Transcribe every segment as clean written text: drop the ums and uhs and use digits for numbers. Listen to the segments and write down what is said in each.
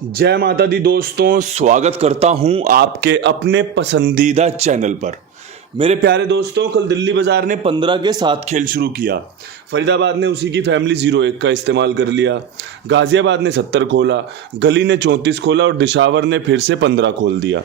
जय माता दी दोस्तों, स्वागत करता हूं आपके अपने पसंदीदा चैनल पर। मेरे प्यारे दोस्तों, कल दिल्ली बाजार ने 15 के 7 खेल शुरू किया। फरीदाबाद ने उसी की फैमिली 01 का इस्तेमाल कर लिया। गाजियाबाद ने 70 खोला, गली ने 34 खोला और दिशावर ने फिर से 15 खोल दिया।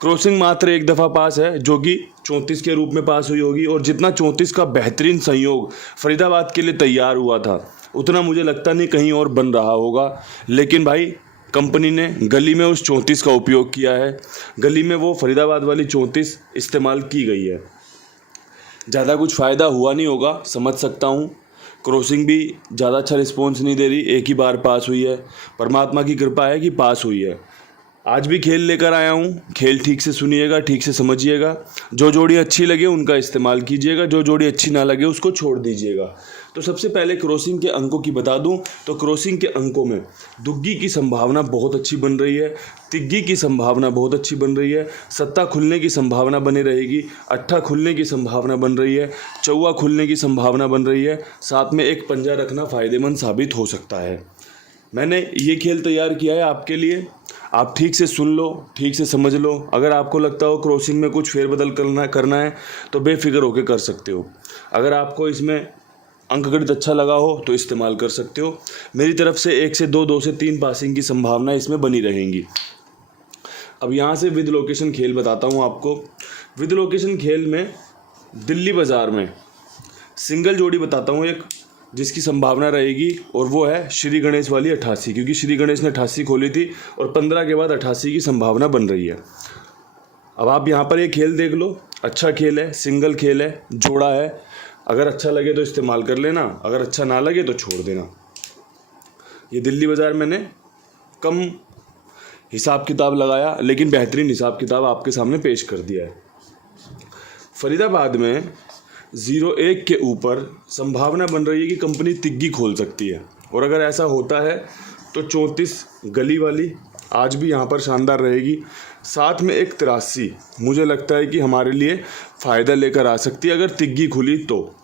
क्रॉसिंग मात्र एक दफ़ा पास है जो कि 34 के रूप में पास हुई होगी, और जितना 34 का बेहतरीन संयोग फरीदाबाद के लिए तैयार हुआ था उतना मुझे लगता नहीं कहीं और बन रहा होगा। लेकिन भाई कंपनी ने गली में उस 34 का उपयोग किया है। गली में वो फरीदाबाद वाली 34 इस्तेमाल की गई है। ज़्यादा कुछ फ़ायदा हुआ नहीं होगा, समझ सकता हूँ। क्रॉसिंग भी ज़्यादा अच्छा रिस्पॉन्स नहीं दे रही, एक ही बार पास हुई है। परमात्मा की कृपा है कि पास हुई है। आज भी खेल लेकर आया हूँ, खेल ठीक से सुनिएगा, ठीक से समझिएगा। जो जोड़ी अच्छी लगे उनका इस्तेमाल कीजिएगा, जो जोड़ी अच्छी ना लगे उसको छोड़ दीजिएगा। तो सबसे पहले क्रॉसिंग के अंकों की बता दूं तो क्रॉसिंग के अंकों में दुग्गी की संभावना बहुत अच्छी बन रही है, तिग्गी की संभावना बहुत अच्छी बन रही है, सत्ता खुलने की संभावना बनी रहेगी, अट्ठा खुलने की संभावना बन रही है, चौवा खुलने की संभावना बन रही है। साथ में एक पंजा रखना फ़ायदेमंद साबित हो सकता है। मैंने ये खेल तैयार किया है आपके लिए, आप ठीक से सुन लो, ठीक से समझ लो। अगर आपको लगता हो क्रॉसिंग में कुछ फेरबदल करना है तो बेफिक्र होकर कर सकते हो। अगर आपको इसमें अंकगणित अच्छा लगा हो तो इस्तेमाल कर सकते हो। मेरी तरफ से 1 से 2, 2 से 3 पासिंग की संभावना इसमें बनी रहेंगी। अब यहाँ से विद लोकेशन खेल बताता हूँ आपको। विद लोकेशन खेल में दिल्ली बाज़ार में सिंगल जोड़ी बताता हूँ एक, जिसकी संभावना रहेगी, और वो है श्री गणेश वाली 88, क्योंकि श्री गणेश ने 88 खोली थी और 15 के बाद 88 की संभावना बन रही है। अब आप यहाँ पर ये खेल देख लो, अच्छा खेल है, सिंगल खेल है, जोड़ा है। अगर अच्छा लगे तो इस्तेमाल कर लेना, अगर अच्छा ना लगे तो छोड़ देना। ये दिल्ली बाज़ार मैंने कम हिसाब किताब लगाया, लेकिन बेहतरीन हिसाब किताब आपके सामने पेश कर दिया है। फरीदाबाद में 01 के ऊपर संभावना बन रही है कि कंपनी तिग्गी खोल सकती है, और अगर ऐसा होता है तो 34 गली वाली आज भी यहाँ पर शानदार रहेगी। साथ में एक 83 मुझे लगता है कि हमारे लिए फ़ायदा लेकर आ सकती है अगर तिग्गी खुली तो।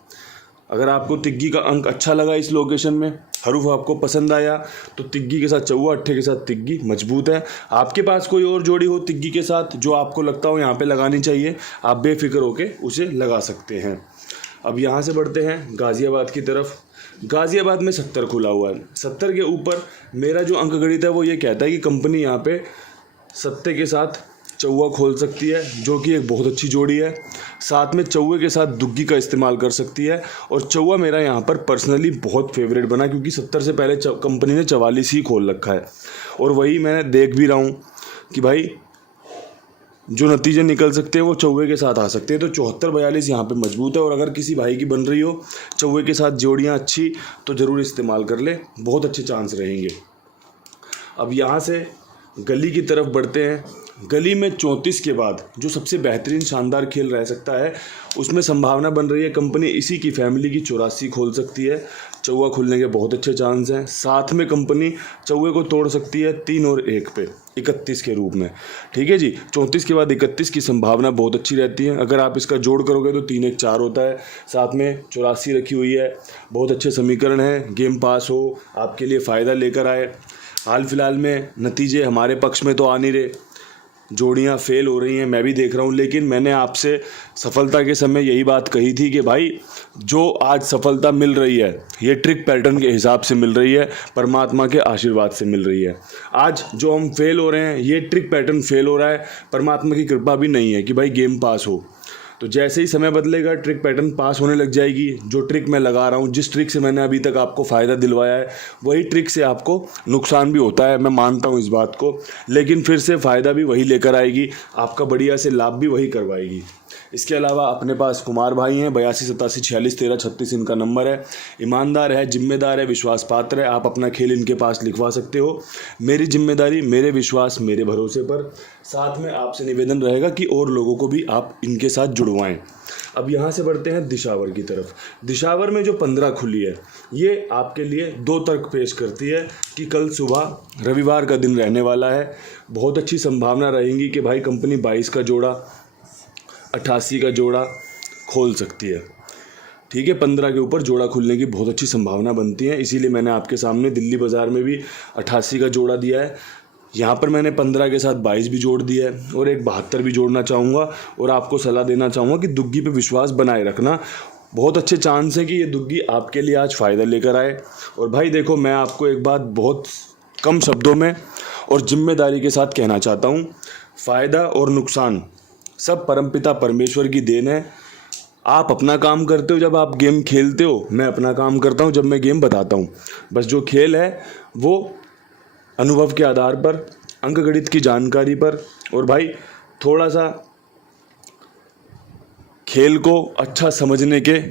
अगर आपको तिग्गी का अंक अच्छा लगा इस लोकेशन में, हरूफ आपको पसंद आया, तो तिग्गी के साथ चौवा, अट्ठे के साथ तिग्गी मजबूत है। आपके पास कोई और जोड़ी हो तिग्गी के साथ जो आपको लगता हो यहाँ पे लगानी चाहिए, आप बेफिक्र होके उसे लगा सकते हैं। अब यहाँ से बढ़ते हैं गाज़ियाबाद की तरफ। गाज़ियाबाद में 70 खुला हुआ है। 70 के ऊपर मेरा जो अंकगणित है वो ये कहता है कि कंपनी यहाँ पे सत्ते के साथ चौवा खोल सकती है, जो कि एक बहुत अच्छी जोड़ी है। साथ में चौवे के साथ दुग्गी का इस्तेमाल कर सकती है, और चौवा मेरा यहाँ पर पर्सनली बहुत फेवरेट बना, क्योंकि 70 से पहले कंपनी ने 44 ही खोल रखा है, और वही मैंने देख भी रहा हूँ कि भाई जो नतीजे निकल सकते हैं वो चौवे के साथ आ सकते हैं। तो 74-42 यहाँ पे मजबूत है, और अगर किसी भाई की बन रही हो चौवे के साथ जोड़ियाँ अच्छी तो ज़रूर इस्तेमाल कर ले, बहुत अच्छे चांस रहेंगे। अब यहाँ से गली की तरफ बढ़ते हैं। गली में 34 के बाद जो सबसे बेहतरीन शानदार खेल रह सकता है, उसमें संभावना बन रही है कंपनी इसी की फैमिली की 84 खोल सकती है। चौवा खुलने के बहुत अच्छे चांस हैं। साथ में कंपनी चौवे को तोड़ सकती है 3 और 1 पे 31 के रूप में। ठीक है जी, 34 के बाद 31 की संभावना बहुत अच्छी रहती है। अगर आप इसका जोड़ करोगे तो 3 1 4 होता है। साथ में 84 रखी हुई है, बहुत अच्छे समीकरण हैं। गेम पास हो, आपके लिए फ़ायदा लेकर आए। हाल फिलहाल में नतीजे हमारे पक्ष में तो आ नहीं रहे, जोड़ियाँ फेल हो रही हैं, मैं भी देख रहा हूँ। लेकिन मैंने आपसे सफलता के समय यही बात कही थी कि भाई जो आज सफलता मिल रही है ये ट्रिक पैटर्न के हिसाब से मिल रही है, परमात्मा के आशीर्वाद से मिल रही है। आज जो हम फेल हो रहे हैं ये ट्रिक पैटर्न फेल हो रहा है, परमात्मा की कृपा भी नहीं है कि भाई गेम पास हो। तो जैसे ही समय बदलेगा ट्रिक पैटर्न पास होने लग जाएगी। जो ट्रिक मैं लगा रहा हूँ, जिस ट्रिक से मैंने अभी तक आपको फ़ायदा दिलवाया है, वही ट्रिक से आपको नुकसान भी होता है, मैं मानता हूँ इस बात को, लेकिन फिर से फ़ायदा भी वही लेकर आएगी, आपका बढ़िया से लाभ भी वही करवाएगी। इसके अलावा अपने पास कुमार भाई हैं, 82 87 46 13 36 इनका नंबर है। ईमानदार है, जिम्मेदार है, विश्वास पात्र है। आप अपना खेल इनके पास लिखवा सकते हो। मेरी जिम्मेदारी, मेरे विश्वास, मेरे भरोसे पर। साथ में आपसे निवेदन रहेगा कि और लोगों को भी आप इनके साथ जुड़वाएं। अब यहाँ से बढ़ते हैं दिशावर की तरफ। दिशावर में जो 15 खुली है ये आपके लिए 2 तर्क पेश करती है कि कल सुबह रविवार का दिन रहने वाला है। बहुत अच्छी संभावना रहेंगी कि भाई कंपनी 22 का जोड़ा, 88 का जोड़ा खोल सकती है। ठीक है, 15 के ऊपर जोड़ा खुलने की बहुत अच्छी संभावना बनती है। इसीलिए मैंने आपके सामने दिल्ली बाज़ार में भी 88 का जोड़ा दिया है। यहाँ पर मैंने 15 के साथ 22 भी जोड़ दिया है और एक 72 भी जोड़ना चाहूँगा और आपको सलाह देना चाहूँगा कि दुग्गी पे विश्वास बनाए रखना। बहुत अच्छे चांस है कि ये दुग्गी आपके लिए आज फ़ायदा लेकर आए। और भाई देखो, मैं आपको एक बात बहुत कम शब्दों में और जिम्मेदारी के साथ कहना चाहता हूँ, फ़ायदा और नुकसान सब परमपिता परमेश्वर की देन है। आप अपना काम करते हो जब आप गेम खेलते हो, मैं अपना काम करता हूँ जब मैं गेम बताता हूँ। बस जो खेल है वो अनुभव के आधार पर, अंकगणित की जानकारी पर और भाई थोड़ा सा खेल को अच्छा समझने के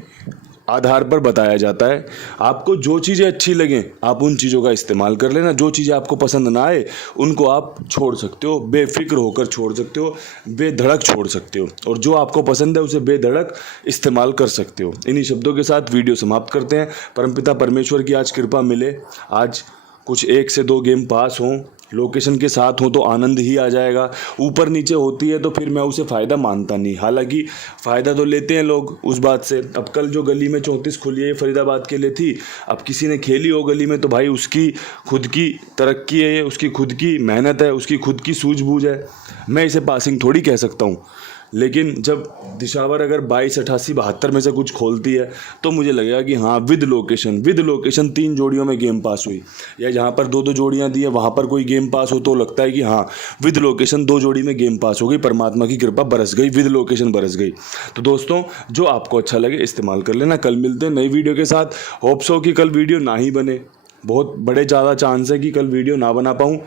आधार पर बताया जाता है। आपको जो चीज़ें अच्छी लगें आप उन चीज़ों का इस्तेमाल कर लेना, जो चीज़ें आपको पसंद ना आए उनको आप छोड़ सकते हो, बेफिक्र होकर छोड़ सकते हो, बेधड़क छोड़ सकते हो, और जो आपको पसंद है उसे बेधड़क इस्तेमाल कर सकते हो। इन्हीं शब्दों के साथ वीडियो समाप्त करते हैं। परमपिता परमेश्वर की आज कृपा मिले, आज कुछ 1 से 2 गेम पास हों, लोकेशन के साथ हो तो आनंद ही आ जाएगा। ऊपर नीचे होती है तो फिर मैं उसे फ़ायदा मानता नहीं, हालांकि फ़ायदा तो लेते हैं लोग उस बात से। अब कल जो गली में 34 खुली है, फरीदाबाद के लिए थी। अब किसी ने खेली हो गली में तो भाई उसकी खुद की तरक्की है, ये उसकी खुद की मेहनत है, उसकी खुद की सूझबूझ है। मैं इसे पासिंग थोड़ी कह सकता हूँ। लेकिन जब दिशावर अगर 22, 88, 72 में से कुछ खोलती है तो मुझे लगेगा कि हाँ, विद लोकेशन 3 जोड़ियों में गेम पास हुई, या जहाँ पर 2-2 जोड़ियाँ दी है वहाँ पर कोई गेम पास हो तो लगता है कि हाँ, विद लोकेशन 2 जोड़ी में गेम पास हो गई, परमात्मा की कृपा बरस गई, विद लोकेशन बरस गई। तो दोस्तों, जो आपको अच्छा लगे इस्तेमाल कर लेना। कल मिलते हैं नई वीडियो के साथ। होप सो कि कल वीडियो ना ही बने, बहुत बड़े ज़्यादा चांस है कि कल वीडियो ना बना पाऊँ,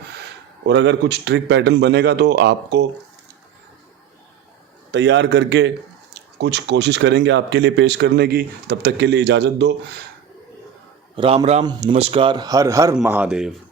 और अगर कुछ ट्रिक पैटर्न बनेगा तो आपको तैयार करके कुछ कोशिश करेंगे आपके लिए पेश करने की। तब तक के लिए इजाज़त दो। राम राम, नमस्कार, हर हर महादेव।